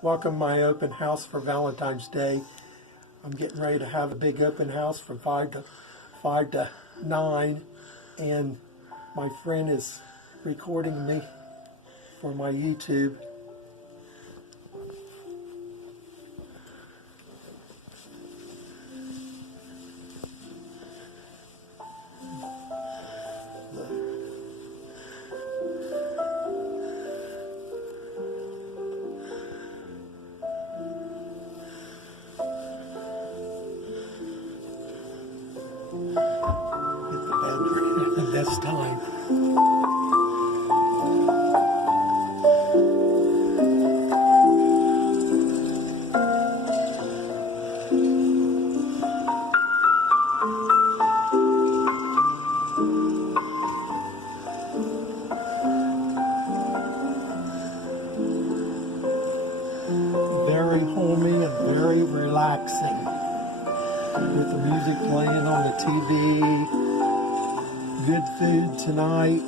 Welcome my open house for Valentine's Day. I'm getting ready to have a big open house from 5 to 9, and my friend is recording me for my YouTube. Get the bed at this time. Very homey and very relaxing, with the music playing on the TV. Good food tonight,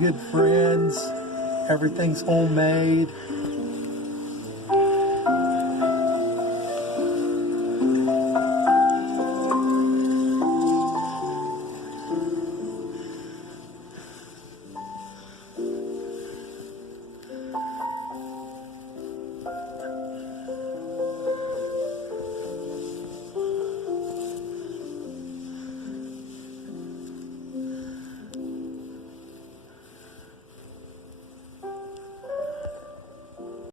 good friends, everything's homemade.